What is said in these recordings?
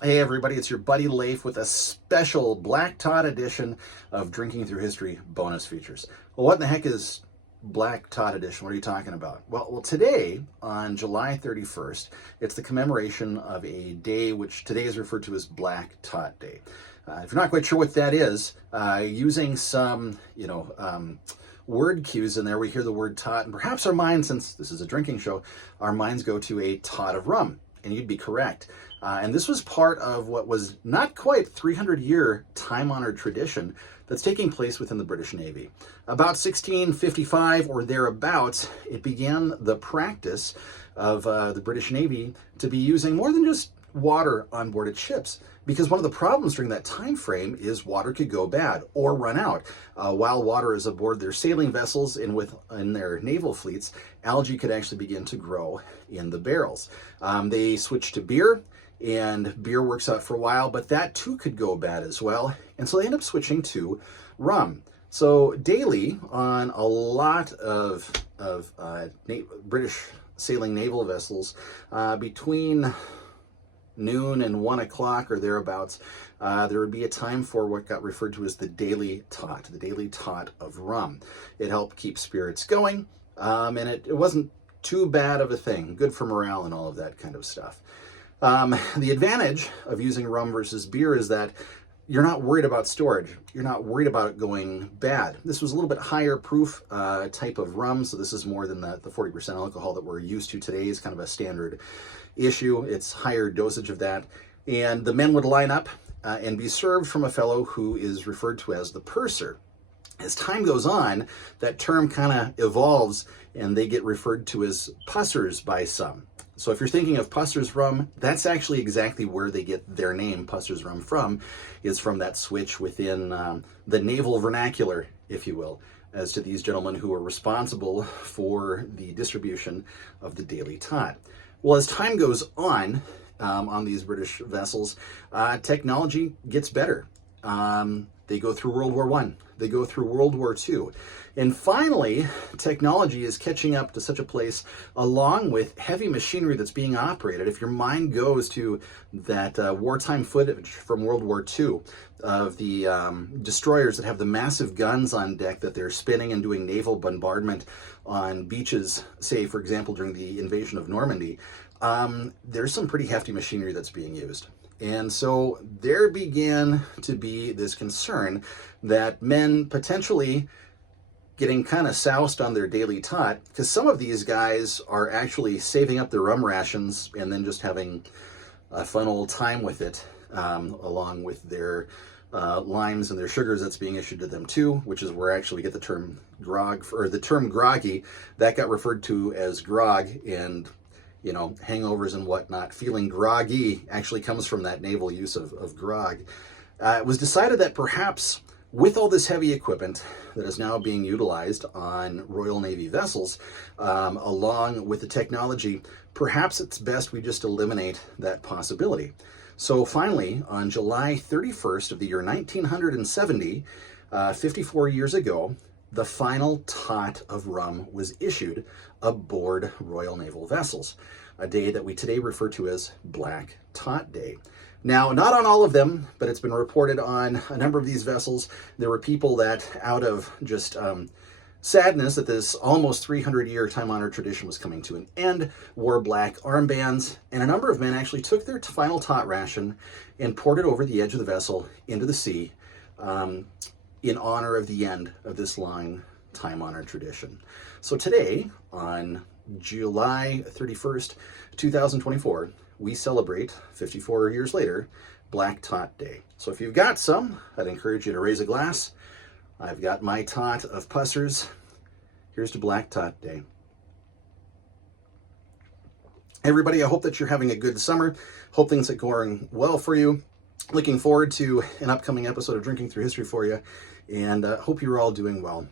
Hey everybody, it's your buddy Leif with a special Black Tot edition of Drinking Through History bonus features. Well, what in the heck is Black Tot edition? What are you talking about? Well, today, on July 31st, it's the commemoration of a day which today is referred to as Black Tot Day. If you're not quite sure what that is, using some, word cues in there, we hear the word tot, and perhaps our minds, since this is a drinking show, our minds go to a tot of rum. And you'd be correct. And this was part of what was not quite 300-year time-honored tradition that's taking place within the British Navy. About 1655 or thereabouts, it began the practice of the British Navy to be using more than just water on board its ships, because one of the problems during that time frame is water could go bad or run out. While water is aboard their sailing vessels and in their naval fleets, algae could actually begin to grow in the barrels. They switched to beer, and beer works out for a while, but that too could go bad as well. And so they end up switching to rum. So daily on a lot of British sailing naval vessels, between noon and 1 o'clock or thereabouts, there would be a time for what got referred to as the daily tot of rum. It helped keep spirits going, and it wasn't too bad of a thing, good for morale and all of that kind of stuff. The advantage of using rum versus beer is that you're not worried about storage. You're not worried about it going bad. This was a little bit higher proof type of rum, so this is more than the 40% alcohol that we're used to today is kind of a standard issue. It's higher dosage of that. And the men would line up and be served from a fellow who is referred to as the purser. As time goes on, that term kind of evolves and they get referred to as pussers by some. So if you're thinking of Pusser's Rum, that's actually exactly where they get their name, Pusser's Rum, from, is from that switch within the naval vernacular, if you will, as to these gentlemen who are responsible for the distribution of the daily tot. Well, as time goes on these British vessels, technology gets better. They go through World War I. They go through World War II. And finally, technology is catching up to such a place along with heavy machinery that's being operated. If your mind goes to that wartime footage from World War II of the destroyers that have the massive guns on deck that they're spinning and doing naval bombardment on beaches, say, for example, during the invasion of Normandy, there's some pretty hefty machinery that's being used. And so there began to be this concern that men potentially getting kind of soused on their daily tot, because some of these guys are actually saving up their rum rations and then just having a fun old time with it, along with their limes and their sugars that's being issued to them too, which is where actually we get the term grog, or the term groggy, that got referred to as grog, and hangovers and whatnot. Feeling groggy actually comes from that naval use of grog. It was decided that perhaps with all this heavy equipment that is now being utilized on Royal Navy vessels, along with the technology, perhaps it's best we just eliminate that possibility. So finally, on July 31st of the year 1970, 54 years ago, the final tot of rum was issued aboard Royal Naval vessels, a day that we today refer to as Black Tot Day. Now, not on all of them, but it's been reported on a number of these vessels, there were people that, out of just sadness that this almost 300-year time-honored tradition was coming to an end, wore black armbands, and a number of men actually took their final tot ration and poured it over the edge of the vessel into the sea, in honor of the end of this long time-honored tradition. So today, on July 31st, 2024, we celebrate, 54 years later, Black Tot Day. So if you've got some, I'd encourage you to raise a glass. I've got my tot of Pussers. Here's to Black Tot Day. Everybody, I hope that you're having a good summer. Hope things are going well for you. Looking forward to an upcoming episode of Drinking Through History for you, and hope you're all doing well.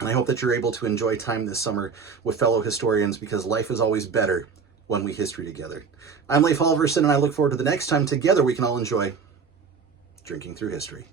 And I hope that you're able to enjoy time this summer with fellow historians, because life is always better when we history together. I'm Leif Halverson, and I look forward to the next time together we can all enjoy Drinking Through History.